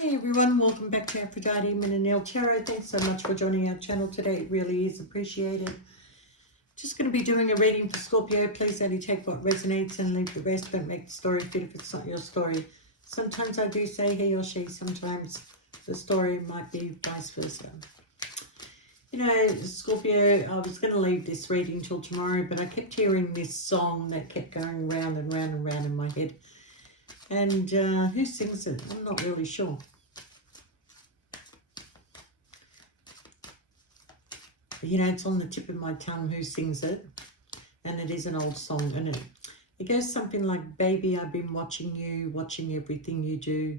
Hey everyone, welcome back to Aphrodite Minanil Tarot. Thanks so much for joining our channel today. It really is appreciated. Just going to be doing a reading for Scorpio. Please only take what resonates and leave the rest. Don't make the story fit if it's not your story. Sometimes I do say he or she, sometimes the story might be vice versa. You know, Scorpio, I was going to leave this reading till tomorrow, but I kept hearing this song that kept going round and round and round in my head. And who sings it? I'm not really sure. You know, it's on the tip of my tongue who sings it. And it is an old song, and it goes something like, baby, I've been watching you, watching everything you do,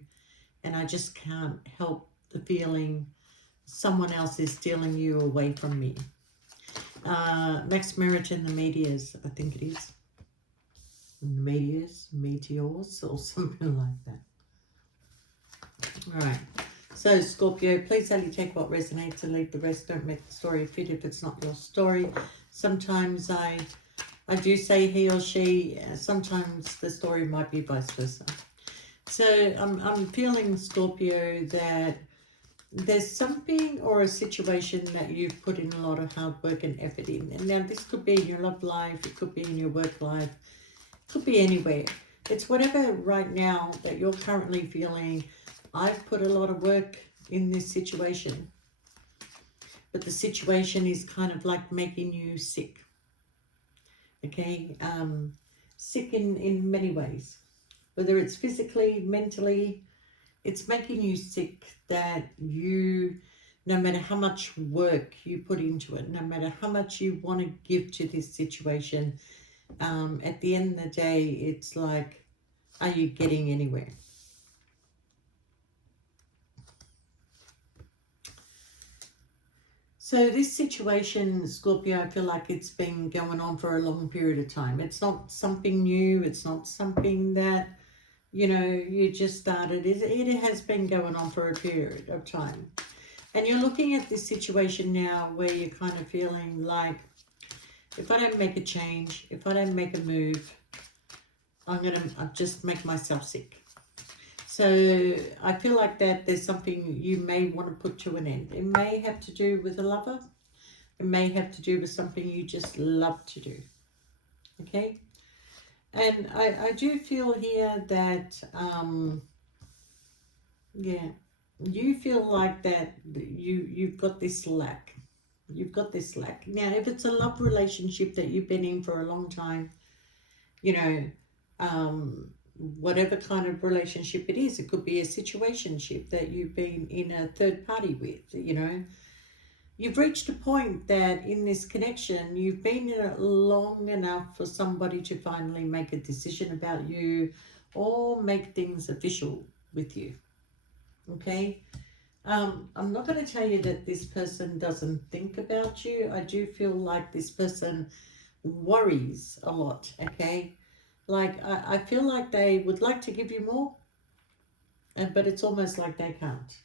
and I just can't help the feeling someone else is stealing you away from me. Max Merritt and the Meteors, I think it is. Meteors, or something like that. All right. So, Scorpio, please only take what resonates and leave the rest. Don't make the story fit if it's not your story. Sometimes I do say he or she. Sometimes the story might be vice versa. So, I'm feeling, Scorpio, that there's something or a situation that you've put in a lot of hard work and effort in. And now this could be in your love life. It could be in your work life. It could be anywhere. It's whatever right now that you're currently feeling. I've put a lot of work in this situation, but the situation is kind of like making you sick, okay? Sick in many ways, whether it's physically, mentally, it's making you sick that you, no matter how much work you put into it, no matter how much you want to give to this situation, at the end of the day, it's like, are you getting anywhere? So this situation, Scorpio, I feel like it's been going on for a long period of time. It's not something new. It's not something that, you know, you just started. It has been going on for a period of time. And you're looking at this situation now where you're kind of feeling like, if I don't make a change, if I don't make a move, I'll just make myself sick. So I feel like that there's something you may want to put to an end. It may have to do with a lover. It may have to do with something you just love to do. Okay? And I do feel here that, yeah, you feel like that you've got this lack. You've got this lack. Now, if it's a love relationship that you've been in for a long time, you know, whatever kind of relationship it is, it could be a situationship that you've been in a third party with, you know. You've reached a point that in this connection, you've been in it long enough for somebody to finally make a decision about you or make things official with you, okay? I'm not going to tell you that this person doesn't think about you. I do feel like this person worries a lot, okay? Like, I feel like they would like to give you more, but it's almost like they can't.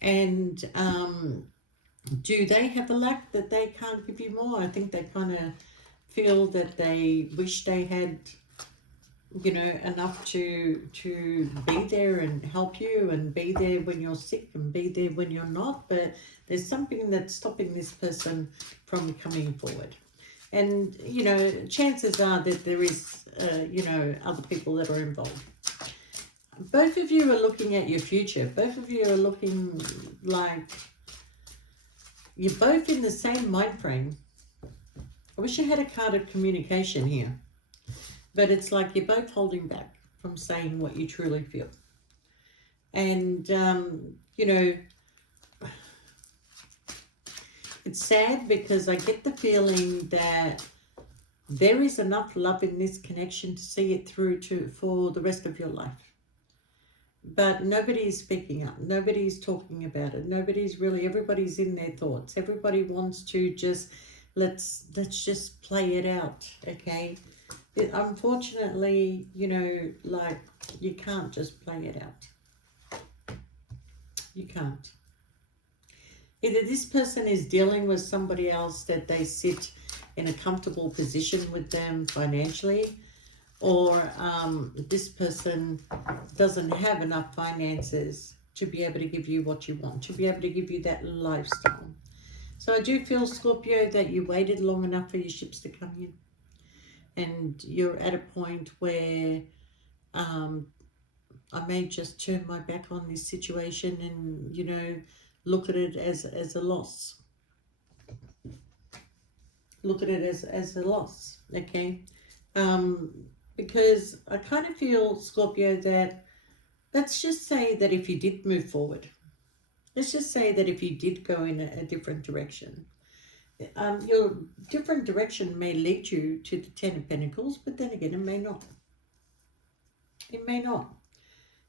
And do they have a lack that they can't give you more? I think they kind of feel that they wish they had, you know, enough to be there and help you and be there when you're sick and be there when you're not. But there's something that's stopping this person from coming forward. And, you know, chances are that there is, you know, other people that are involved. Both of you are looking at your future. Both of you are looking like you're both in the same mind frame. I wish I had a card of communication here. But it's like you're both holding back from saying what you truly feel. And, you know, it's sad because I get the feeling that there is enough love in this connection to see it through for the rest of your life. But nobody is speaking up. Nobody's talking about it. Everybody's in their thoughts. Everybody wants to just, let's just play it out, okay? Unfortunately, you know, like, you can't just play it out. You can't. Either this person is dealing with somebody else that they sit in a comfortable position with them financially, or this person doesn't have enough finances to be able to give you what you want, to be able to give you that lifestyle. So I do feel, Scorpio, that you waited long enough for your ships to come in, and you're at a point where um, I may just turn my back on this situation and, look at it as a loss. Look at it as a loss, okay? Um, because I kind of feel, Scorpio, that let's just say that if you did move forward, let's just say that if you did go in a different direction, your different direction may lead you to the Ten of Pentacles, but then again, it may not. It may not,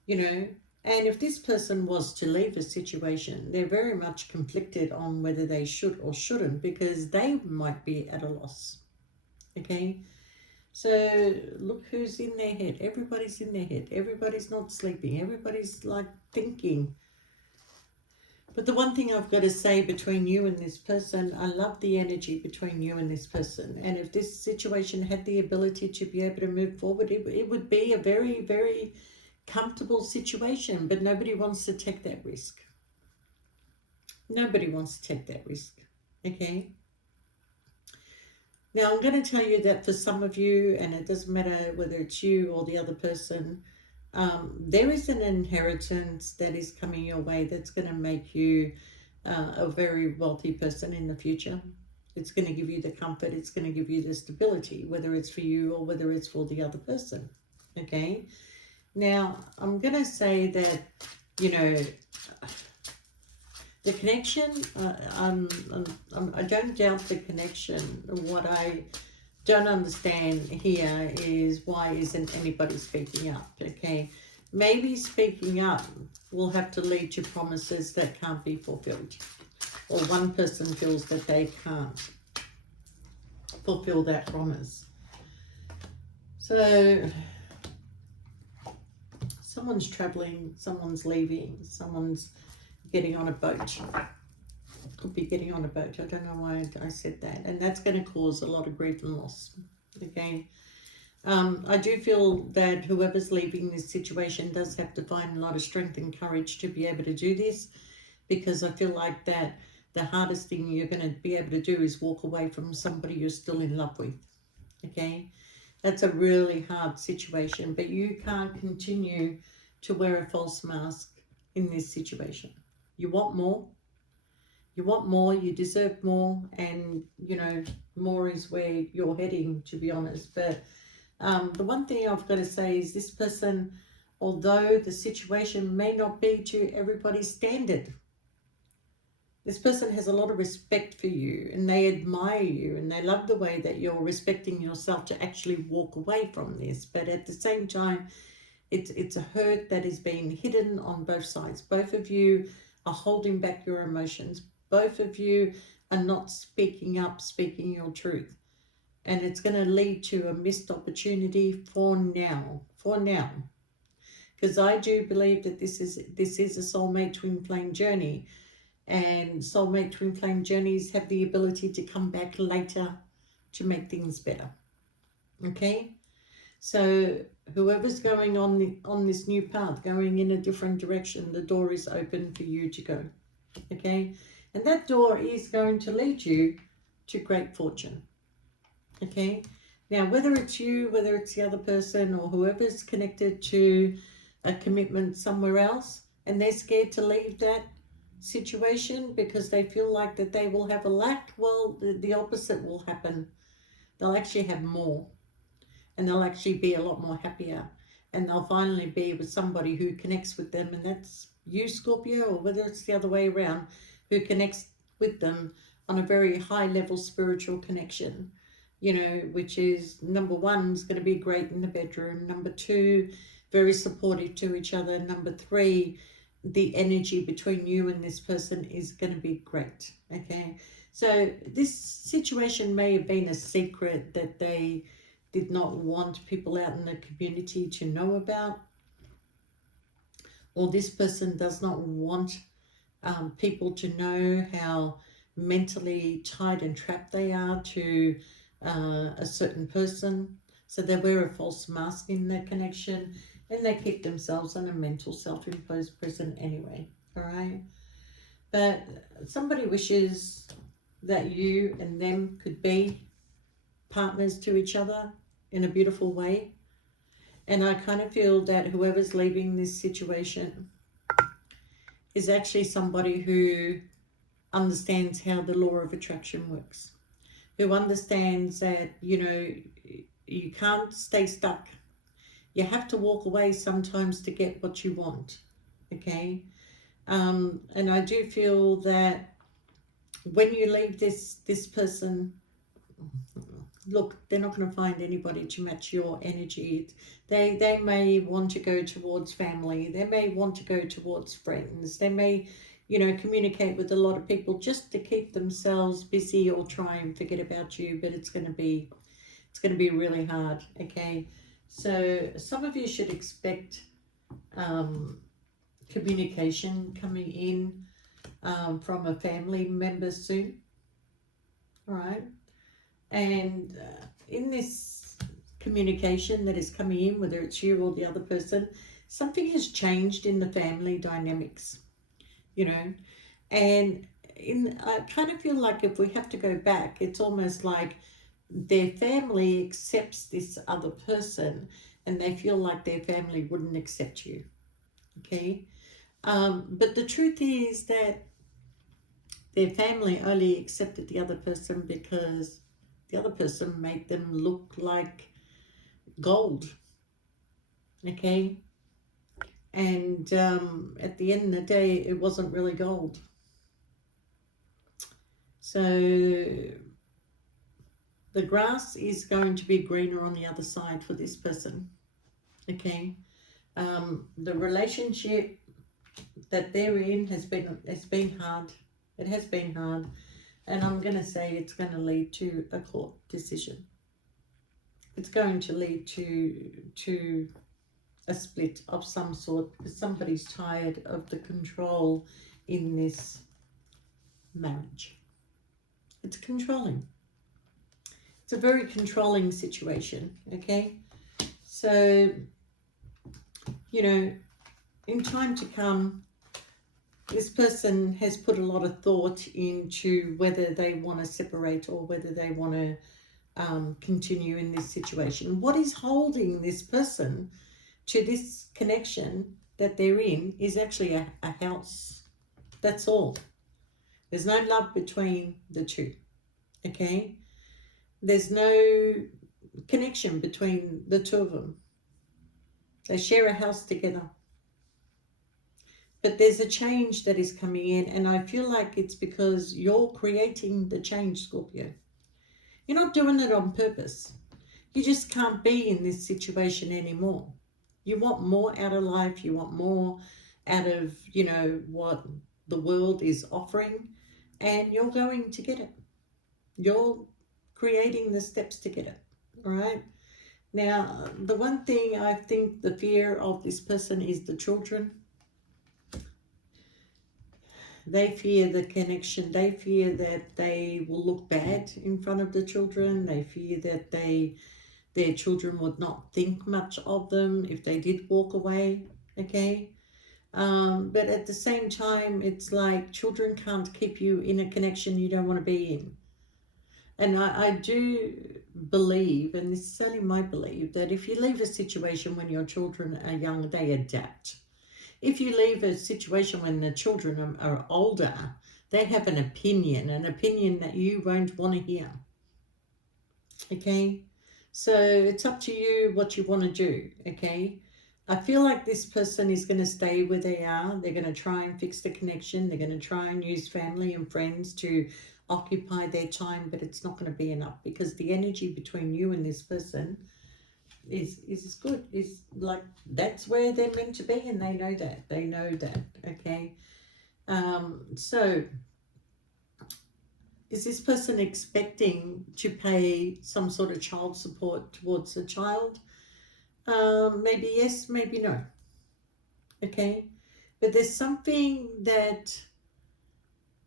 you know. And if this person was to leave a situation, they're very much conflicted on whether they should or shouldn't, because they might be at a loss, okay? So look who's in their head. Everybody's in their head. Everybody's not sleeping. Everybody's like thinking. But the one thing I've got to say between you and this person, I love the energy between you and this person. And if this situation had the ability to be able to move forward, it would be a very, very comfortable situation. But nobody wants to take that risk. Nobody wants to take that risk. Okay? Now, I'm going to tell you that for some of you, and it doesn't matter whether it's you or the other person, there is an inheritance that is coming your way that's going to make you a very wealthy person in the future. It's going to give you the comfort. It's going to give you the stability, whether it's for you or whether it's for the other person. Okay? Now, I'm going to say that, the connection, I don't doubt the connection. What I don't understand here is, why isn't anybody speaking up? Okay, maybe speaking up will have to lead to promises that can't be fulfilled, or one person feels that they can't fulfill that promise. So someone's traveling, someone's leaving, someone's getting on a boat. Could be getting on a boat. I don't know why I said that. And that's going to cause a lot of grief and loss. Okay. I do feel that whoever's leaving this situation does have to find a lot of strength and courage to be able to do this, because I feel like that the hardest thing you're going to be able to do is walk away from somebody you're still in love with. Okay. That's a really hard situation, but you can't continue to wear a false mask in this situation. You want more. You want more, you deserve more, and, more is where you're heading, to be honest. But the one thing I've got to say is, this person, although the situation may not be to everybody's standard, this person has a lot of respect for you, and they admire you, and they love the way that you're respecting yourself to actually walk away from this. But at the same time, it's a hurt that is being hidden on both sides. Both of you are holding back your emotions. Both of you are not speaking up, speaking your truth. And it's going to lead to a missed opportunity for now. For now. Because I do believe that this is a soulmate twin flame journey. And soulmate twin flame journeys have the ability to come back later to make things better. Okay? So whoever's going on this new path, going in a different direction, the door is open for you to go. Okay? And that door is going to lead you to great fortune. Okay? Now, whether it's you, whether it's the other person, or whoever's connected to a commitment somewhere else, and they're scared to leave that situation because they feel like that they will have a lack, well, the opposite will happen. They'll actually have more. And they'll actually be a lot more happier. And they'll finally be with somebody who connects with them. And that's you, Scorpio, or whether it's the other way around, who connects with them on a very high level spiritual connection, which is, number one, is going to be great in the bedroom. Number two, very supportive to each other. Number three, the energy between you and this person is going to be great. Okay. So this situation may have been a secret that they did not want people out in the community to know about, or this person does not want people to know how mentally tied and trapped they are to a certain person. So they wear a false mask in their connection, and they keep themselves on a mental self-imposed prison anyway. All right. But somebody wishes that you and them could be partners to each other in a beautiful way. And I kind of feel that whoever's leaving this situation is actually somebody who understands how the law of attraction works, who understands that, you can't stay stuck. You have to walk away sometimes to get what you want. Okay. And I do feel that when you leave this person, look, they're not going to find anybody to match your energy. They may want to go towards family. They may want to go towards friends. They may, communicate with a lot of people just to keep themselves busy or try and forget about you. But it's going to be really hard. Okay, so some of you should expect communication coming in from a family member soon. All right. And in this communication that is coming in, whether it's you or the other person, something has changed in the family dynamics, you know. And I kind of feel like if we have to go back, it's almost like their family accepts this other person and they feel like their family wouldn't accept you. Okay. But the truth is that their family only accepted the other person because the other person made them look like gold. Okay. And at the end of the day, it wasn't really gold. So the grass is going to be greener on the other side for this person. Okay. The relationship that they're in has been hard. It has been hard. And I'm going to say it's going to lead to a court decision. It's going to lead to a split of some sort. Somebody's tired of the control in this marriage. It's controlling. It's a very controlling situation, okay? So, in time to come, this person has put a lot of thought into whether they want to separate or whether they want to continue in this situation. What is holding this person to this connection that they're in is actually a house. That's all. There's no love between the two. Okay? There's no connection between the two of them. They share a house together. But there's a change that is coming in, and I feel like it's because you're creating the change, Scorpio. You're not doing it on purpose. You just can't be in this situation anymore. You want more out of life. You want more out of, what the world is offering, and you're going to get it. You're creating the steps to get it. All right. Now, the one thing I think the fear of this person is the children. They fear the connection. They fear that they will look bad in front of the children. They fear that their children would not think much of them if they did walk away. Okay. But at the same time, it's like children can't keep you in a connection you don't want to be in. And I do believe, and this is only my belief, that if you leave a situation when your children are young, they adapt. If you leave a situation when the children are older, they have an opinion that you won't want to hear. Okay? So it's up to you what you want to do. Okay? I feel like this person is going to stay where they are. They're going to try and fix the connection. They're going to try and use family and friends to occupy their time, but it's not going to be enough because the energy between you and this person is good. Is like that's where they're meant to be, and they know that. They know that. Okay. So is this person expecting to pay some sort of child support towards the child? Maybe yes, maybe no. Okay. But there's something that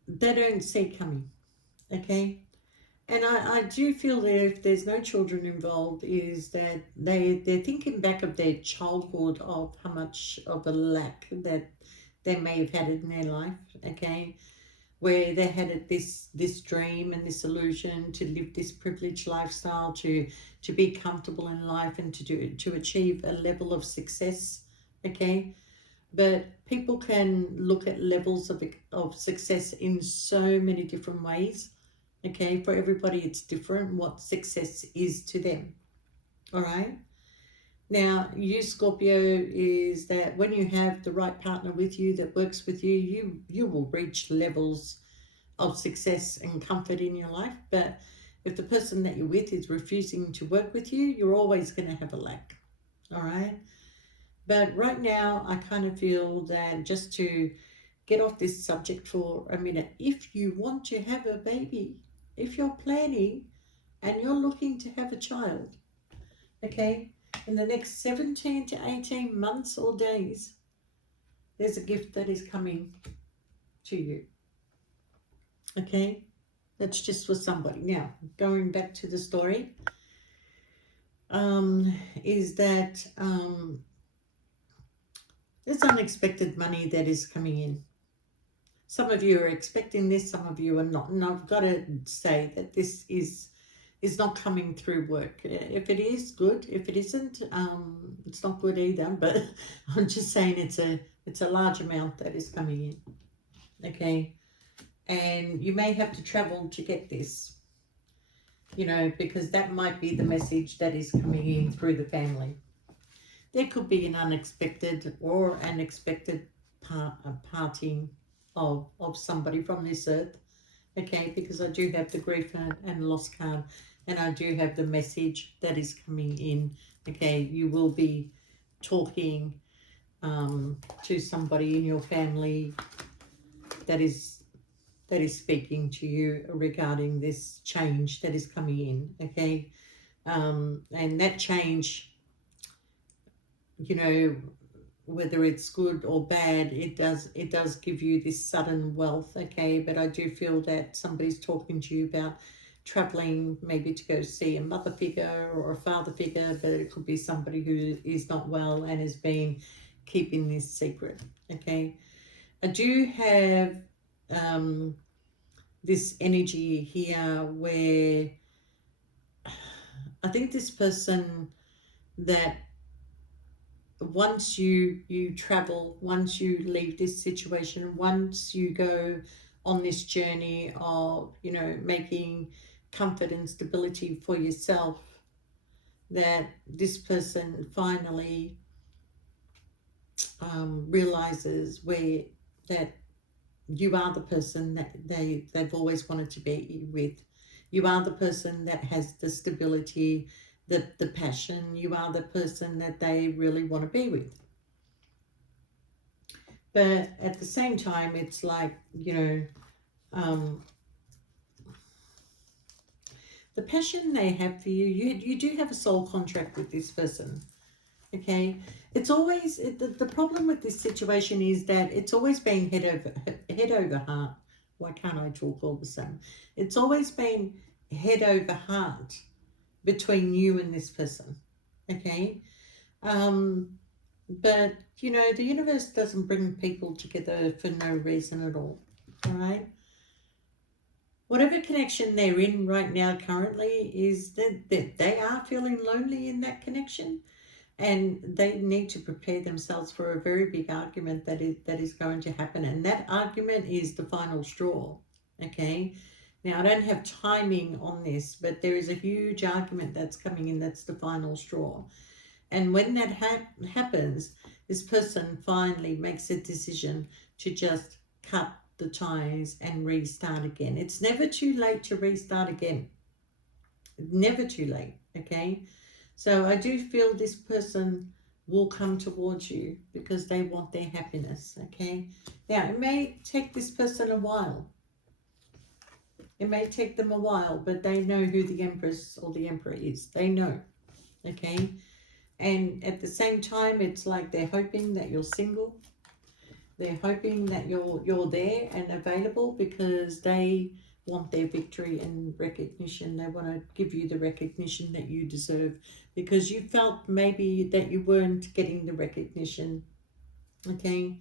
they don't see coming. Okay. And I do feel that if there's no children involved, is that they're thinking back of their childhood, of how much of a lack that they may have had in their life, okay? Where they had this dream and this illusion to live this privileged lifestyle, to be comfortable in life and to achieve a level of success, okay? But people can look at levels of success in so many different ways. Okay, for everybody it's different what success is to them. All right. Now, you Scorpio, is that when you have the right partner with you that works with you, you will reach levels of success and comfort in your life. But if the person that you're with is refusing to work with you, you're always going to have a lack. All right. But right now, I kind of feel that, just to get off this subject for a minute, if you want to have a baby, if you're planning and you're looking to have a child, okay, in the next 17 to 18 months or days, there's a gift that is coming to you, okay? That's just for somebody. Now, going back to the story, is that there's unexpected money that is coming in. Some of you are expecting this, some of you are not. And I've got to say that this is not coming through work. If it is, good. If it isn't, it's not good either. But I'm just saying it's a large amount that is coming in. Okay. And you may have to travel to get this, because that might be the message that is coming in through the family. There could be an unexpected or an expected parting of somebody from this earth, okay, because I do have the grief and loss card, and I do have the message that is coming in, okay. You will be talking to somebody in your family that is speaking to you regarding this change that is coming in, okay. And that change, whether it's good or bad, it does give you this sudden wealth, okay. But I do feel that somebody's talking to you about traveling, maybe to go see a mother figure or a father figure, but it could be somebody who is not well and has been keeping this secret, okay. I do have this energy here where I think this person, that once you travel, once you leave this situation, once you go on this journey of making comfort and stability for yourself, that this person finally realizes where that you are the person that they've always wanted to be with. You are the person that has the stability, the passion. You are the person that they really want to be with. But at the same time, it's like, um, the passion they have for you, you do have a soul contract with this person, okay? It's always, the problem with this situation is that it's always been head over heart. Why can't I talk all of a sudden? It's always been head over heart between you and this person, okay? But, the universe doesn't bring people together for no reason at all right? Whatever connection they're in right now currently, is that they are feeling lonely in that connection, and they need to prepare themselves for a very big argument that is going to happen, and that argument is the final straw, okay. Now, I don't have timing on this, but there is a huge argument that's coming in, that's the final straw. And when that happens, this person finally makes a decision to just cut the ties and restart again. It's never too late to restart again. Never too late, okay? So I do feel this person will come towards you because they want their happiness, okay? Now, it may take this person a while. It may take them a while, but they know who the Empress or the Emperor is. They know, okay? And at the same time, it's like they're hoping that you're single. They're hoping that you're there and available, because they want their victory and recognition. They want to give you the recognition that you deserve because you felt maybe that you weren't getting the recognition. Okay?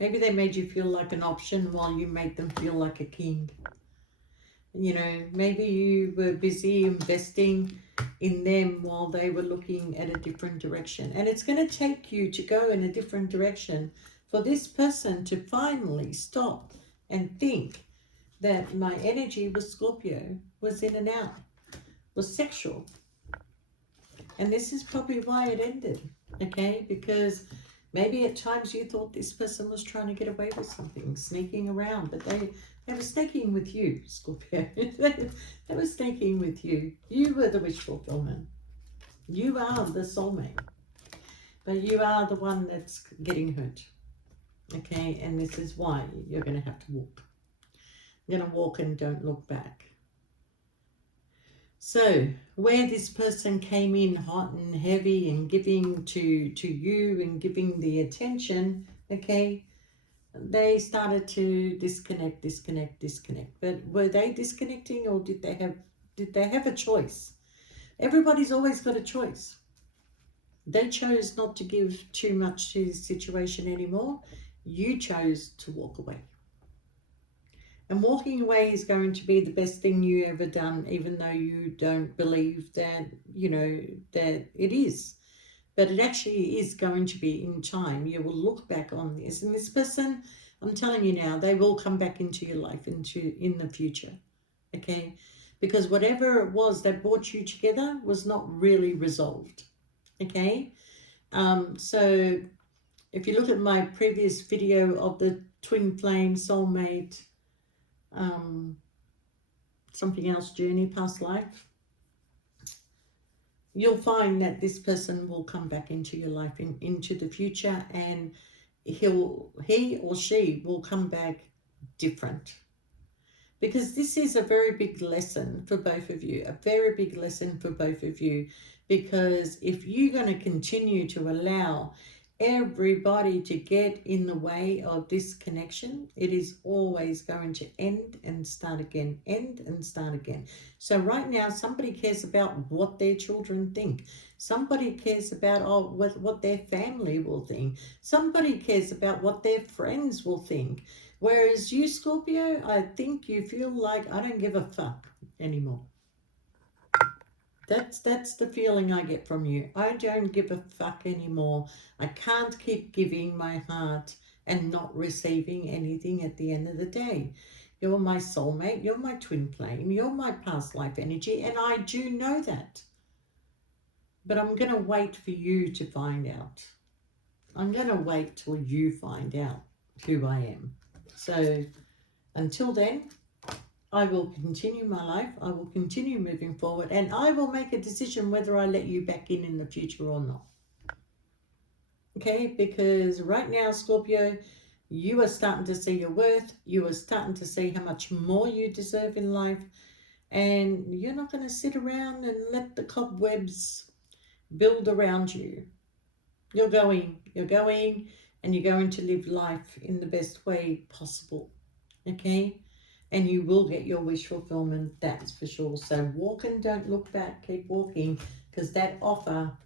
Maybe they made you feel like an option while you made them feel like a king. You know, maybe you were busy investing in them while they were looking at a different direction. And it's going to take you to go in a different direction for this person to finally stop and think that my energy with Scorpio was in and out, was sexual. And this is probably why it ended, okay? Because maybe at times you thought this person was trying to get away with something, sneaking around, but they were sneaking with you, Scorpio. They were sneaking with you. You were the wish fulfillment. You are the soulmate. But you are the one that's getting hurt, okay? And this is why you're going to have to walk. You're going to walk and don't look back. So, where this person came in hot and heavy and giving to you and giving the attention, okay, they started to disconnect. But were they disconnecting, or did they have a choice? Everybody's always got a choice. They chose not to give too much to the situation anymore. You chose to walk away. And walking away is going to be the best thing you ever done, even though you don't believe that, you know, that it is. But it actually is going to be in time. You will look back on this. And this person, I'm telling you now, they will come back into your life in the future. Okay? Because whatever it was that brought you together was not really resolved. Okay? So if you look at my previous video of the twin flame soulmate, something else journey, past life, you'll find that this person will come back into your life into the future, and he or she will come back different, because this is a very big lesson for both of you, a very big lesson for both of you, because if you're going to continue to allow everybody to get in the way of this connection, it is always going to end and start again, end and start again. So right now, somebody cares about what their children think. Somebody cares about what their family will think. Somebody cares about what their friends will think. Whereas you, Scorpio, I think you feel like I don't give a fuck anymore. That's the feeling I get from you. I don't give a fuck anymore. I can't keep giving my heart and not receiving anything at the end of the day. You're my soulmate, you're my twin flame, you're my past life energy, and I do know that. But I'm going to wait for you to find out. I'm going to wait till you find out who I am. So until then, I will continue my life, I will continue moving forward, and I will make a decision whether I let you back in the future or not. Okay, because right now, Scorpio, you are starting to see your worth, you are starting to see how much more you deserve in life, and you're not going to sit around and let the cobwebs build around you. You're going, and you're going to live life in the best way possible. Okay? And you will get your wish fulfillment, that's for sure. So walk and don't look back, keep walking, because that offer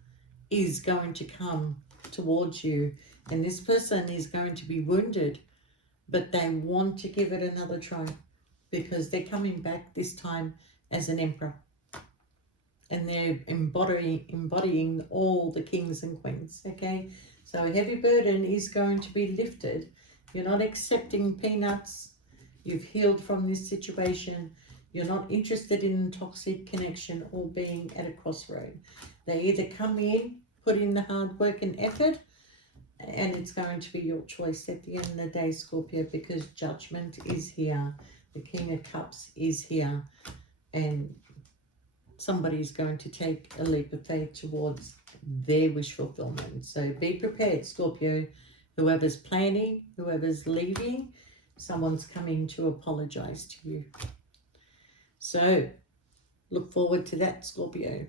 is going to come towards you. And this person is going to be wounded, but they want to give it another try, because they're coming back this time as an emperor. And they're embodying all the kings and queens, okay? So a heavy burden is going to be lifted. You're not accepting peanuts. You've healed from this situation. You're not interested in toxic connection or being at a crossroad. They either come in, put in the hard work and effort, and it's going to be your choice at the end of the day, Scorpio, because judgment is here. The King of Cups is here, and somebody's going to take a leap of faith towards their wish fulfillment. So be prepared, Scorpio. Whoever's planning, whoever's leaving, someone's coming to apologize to you. So look forward to that, Scorpio.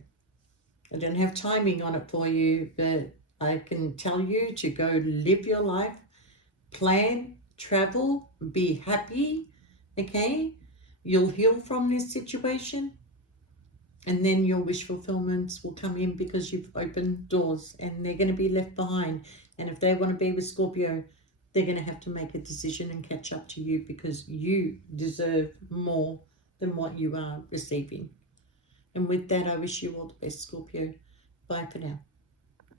I don't have timing on it for you, but I can tell you to go live your life, plan, travel, be happy, okay? You'll heal from this situation, and then your wish fulfillments will come in because you've opened doors, and they're going to be left behind. And if they want to be with Scorpio, they're going to have to make a decision and catch up to you, because you deserve more than what you are receiving. And with that, I wish you all the best, Scorpio. Bye for now.